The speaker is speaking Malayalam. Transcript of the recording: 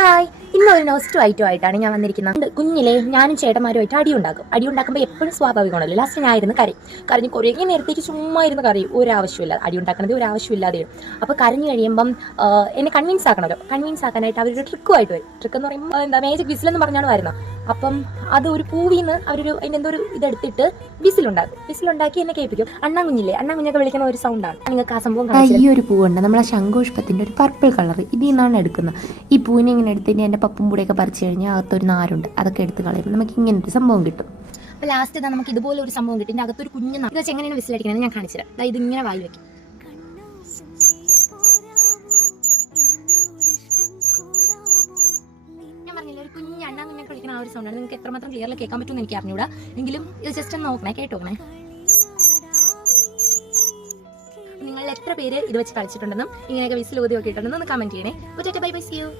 ഹായ്, ഇന്നൊരു നോസ്റ്റു ഐറ്റം ആയിട്ടാണ് ഞാൻ വന്നിരിക്കുന്നത്. കുഞ്ഞിലെ ഞാനും ചേട്ടന്മാരുമായിട്ട് അടി ഉണ്ടാക്കുമ്പോൾ എപ്പോഴും സ്വാഭാവികമാണല്ലോ. ലാസ്റ്റ് ഞാൻ ഇരുന്ന് കരഞ്ഞ് കുറേ നേരത്തേക്ക് ചുമ്മാ ഇരുന്ന് കരയും. ഒരു ആവശ്യമില്ല, അടി ഉണ്ടാക്കണത് ഒരു ആവശ്യമില്ലാതെ. അപ്പോൾ കരഞ്ഞു കഴിയുമ്പം എന്നെ കൺവിൻസ് ആക്കണമല്ലോ. കൺവിൻസ് ആക്കാനായിട്ട് അവരൊരു ട്രിക്കുമായിട്ട് വരും. ട്രിക്ക് എന്ന് പറയുമ്പോൾ എന്താ, മാജിക് വിസിലെന്ന് പറഞ്ഞാണ് വരുന്നത്. അപ്പം അത് ഒരു പൂവിൽ നിന്ന് അവരൊരു അതിൻ്റെ എന്തോ ഒരു ഇതെടുത്തിട്ട് വിസിലുണ്ടാക്കി എന്നെ കേൾപ്പിക്കും. അണ്ണാകുഞ്ഞൊക്കെ വിളിക്കുന്ന ഒരു സൗണ്ടാണ്. നിങ്ങൾക്ക് ആ സംഭവം ഈ ഒരു പൂവുണ്ട്, നമ്മളെ ശംഖുപുഷ്പത്തിൻ്റെ ഒരു പർപ്പിൾ കളർ, ഇതിൽ നിന്നാണ് എടുക്കുന്നത്. ഈ പൂവിനെ ഇങ്ങനെ എടുത്തിട്ട് എൻ്റെ പപ്പും കൂടെയൊക്കെ പറിച്ചു കഴിഞ്ഞാൽ അകത്തൊരു നാരുണ്ട്, അതൊക്കെ എടുത്ത് കളയുമ്പോൾ നമുക്ക് ഇങ്ങനൊരു സംഭവം കിട്ടും. അപ്പോൾ ലാസ്റ്റ് നമുക്ക് ഇതുപോലെ ഒരു സംഭവം കിട്ടും. ഇതിൻ്റെ അകത്തൊരു കുഞ്ഞ് ഇത് വെച്ച് എങ്ങനെയാണ് വിസിലടിക്കുന്നത് ഞാൻ കാണിച്ചു തരാം. ഇത് ഇങ്ങനെ വായി വെക്കും. ഞാൻ പറഞ്ഞില്ല, ഒരു കുഞ്ഞ് അണ്ണാകുഞ്ഞൊക്കെ വിളിക്കുന്ന ആ ഒരു സൗണ്ടാണ്. നിങ്ങൾക്ക് എത്രമാത്രം ക്ലിയറിൽ കേൾക്കാൻ പറ്റുമെന്ന് എനിക്ക് അറിഞ്ഞൂടാ. എങ്കിലും ഇത് ജസ്റ്റ് ഒന്ന് നോക്കണേ, കേട്ടോക്കണേ. നിങ്ങൾ എത്ര പേര് ഇത് വെച്ച് കളിച്ചിട്ടുണ്ടെന്നും ഇങ്ങനെയൊക്കെ വിസിൽ ഊതി നോക്കിയിട്ടുണ്ടെന്നും ഒന്ന് കമന്റ് ചെയ്യണേ. Bye bye, see U.